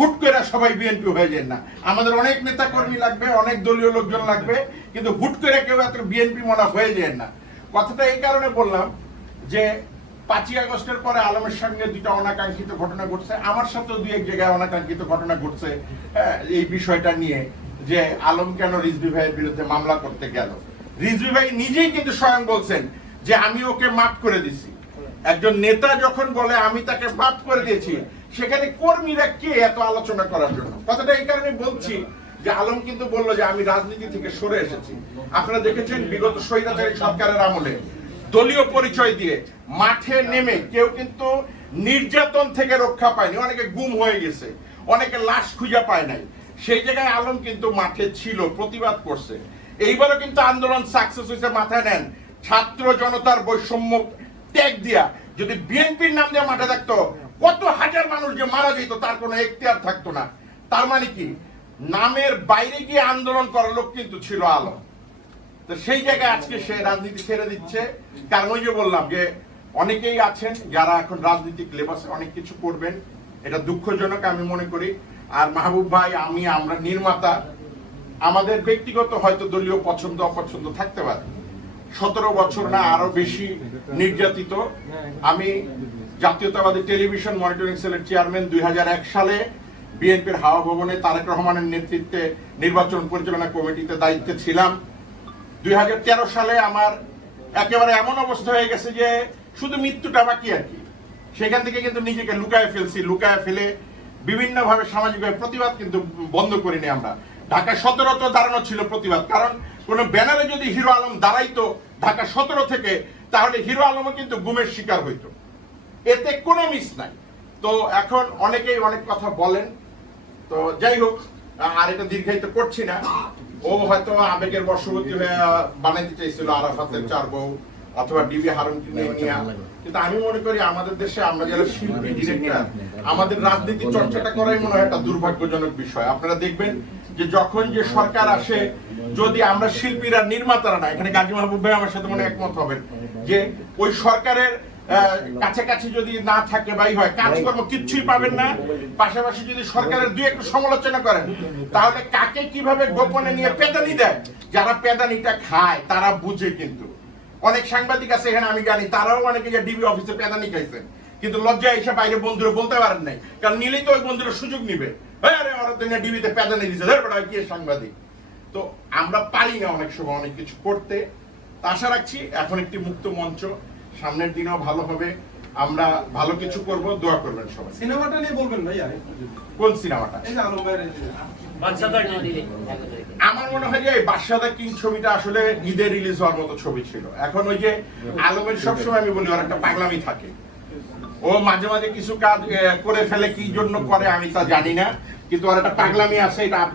হুট করে সবাই বিএনপি হয়ে যায় না। আমাদের অনেক নেতা কর্মী লাগবে অনেক দলীয় লোকজন লাগবে কিন্তু হুট করে কেউ এত বিএনপি মনে হয়ে যায় না। কথাটা এই কারণে বললাম যে পাঁচই আগস্টের পরে আলমের সঙ্গে দুইটা অনাকাঙ্ক্ষিত ঘটনা ঘটছে। আমার সাথেও দুই এক জায়গায় অনাকাঙ্ক্ষিত ঘটনা ঘটছে হ্যাঁ, এই বিষয়টা নিয়ে যে আলম কেন রিজভি ভাইয়ের বিরুদ্ধে মামলা করতে গেল। রিজভি ভাই নিজেই কিন্তু স্বয়ং বলছেন যে আমি ওকে মাফ করে দিছি। একজন নেতা যখন বলে আমি তাকে মাফ করে দিয়েছি সেখানে কর্মীরা কে এত আলোচনা করার জন্য? কথাটা এই কারণে বলছি যে আলম কিন্তু বলল যে আমি রাজনীতি থেকে সরে এসেছি। আপনারা দেখেছেন বিগত স্বৈরাচারী সরকারের আমলে দলীয় পরিচয় দিয়ে মাঠে নেমে কেউ কিন্তু নির্যাতন থেকে রক্ষা পায়নি। অনেকে গুম হয়ে গেছে, অনেকে লাশ খুঁজে পায় নাই। সেই জায়গায় আলম কিন্তু মাঠে ছিল, প্রতিবাদ করছে। এইবারও কিন্তু আন্দোলন সাকসেস হয়েছে, মাথায় নেন। ছাত্র জনতার বৈষম্য ত্যাগ দিয়া যদি বিএনপির নাম দিয়ে মাঠে থাকতো কত হাজার মানুষ যে মারা যেত, তার কোনো এখতিয়ার থাকতো না। তার মানে কি? নামের বাইরে গিয়ে আন্দোলন করার লোক কিন্তু ছিল আলম। তো সেই জায়গায় আজকে সে রাজনীতি ছেড়ে দিচ্ছে। কারণ ওই যে বললাম যে অনেকেই আছেন যারা এখন রাজনৈতিক লেবাসে অনেক কিছু করবেন। এটা দুঃখজনক আমি মনে করি। আর মাহবুব ভাই, আমি, আমরা নির্মাতা, আমাদের ব্যক্তিগত হয়তো দলীয় পছন্দ, অপছন্দ থাকতে পারে। সতেরো বছর না, আরও বেশি নির্যাতিত। আমি জাতীয়তাবাদী টেলিভিশন মনিটরিং সেলের চেয়ারম্যান দুই হাজার এক সালে বিএনপির হাওয়া ভবনে তারেক রহমানের নেতৃত্বে নির্বাচন পরিচালনা কমিটিতে দায়িত্বে ছিলাম। দুই হাজার তেরো সালে আমার একেবারে এমন অবস্থা হয়ে গেছে যে শুধু মৃত্যুটা বাকি আর কি। সেখান থেকে কিন্তু নিজেকে লুকায় ফেলছি, লুকায় ফেলে বিভিন্নভাবে সামাজিকভাবে প্রতিবাদ কিন্তু বন্ধ করিনি আমরা। ঢাকা সতেরো তো দাঁড়ানো ছিল প্রতিবাদ, কারণ কোনো ব্যানারে যদি হিরো আলম দাঁড়াইতো ঢাকা সতেরো থেকে, তাহলে হিরো আলমও কিন্তু গুমের শিকার হইতো। এতে কোনো মিস নাই। তো এখন অনেকেই অনেক কথা বলেন। তো যাই হোক, আর এটা দীর্ঘায়িত করছি না। ও হয়তো আবেগের বশবর্তী হয়ে বানাইতে চাইছিল আরাফাতের চার বউ অথবা ডিবি নিয়ে কিন্তু আমি মনে করি আমাদের দেশে আমরা যারা শিল্পী, ডিরেক্টর, আমাদের রাজনীতি চর্চাটা করাই মনে হয় একটা দুর্ভাগ্যজনক বিষয়। আপনারা দেখবেন যে যখন যে সরকার আসে, যদি আমরা শিল্পীরা, নির্মাতারা না, এখানে গাজী মাহবুব ভাই আমার সাথে মনে একমত হবেন, যে ওই সরকারের কাছাকাছি যদি না থাকে বাই হয়, কাজকর্ম কিচ্ছুই পাবেন না। পাশাপাশি যদি সরকারের দুই একটু সমালোচনা করেন, তাহলে কাকে কীভাবে গোপনে নিয়ে পেদানি দেয়? যারা পেদানিটা খায়, তারা বুঝে কিন্তু। অনেক সাংবাদিক আছে এখানে, আমি জানি, তারাও অনেকে যে ডিবি অফিসে পেদানি খাইছেন। কিন্তু লজ্জা এসে বাইরে বন্ধুরা বলতে পারেন নাই, কারণ নিলেই তো ওই বন্ধুরা সুযোগ নিবে। "এই আরে, ওরা তো ডিবিতে পেদানি দিছে, ধর বেটা কি সাংবাদিক? তো আমরা পারি না অনেক সময় অনেক কিছু করতে। আশা রাখছি, এখন একটি মুক্ত মঞ্চ। সামনের দিনেও ভালো হবে। আমরা ভালো কিছু করব দোয়া করবেন সবাই। সিনেমাটা নিয়ে বলবেন ভাইয়া? কোন সিনেমাটা? এই যে আলম ভাইয়ের আমার মনে হয় যে এই বাদশাদা কিং ছবিটা আসলে ঈদে রিলিজ হওয়ার মতো ছবি ছিল। এখন ওই যে আলমের সবসময় আমি বলি ওর একটা পাগলামি থাকে। ও মাঝে মাঝে কিছু কাজ করে ফেলে কি জন্য করে আমি তা জানি না কিন্তু ওর একটা পাগলামি আছে এটা আপনার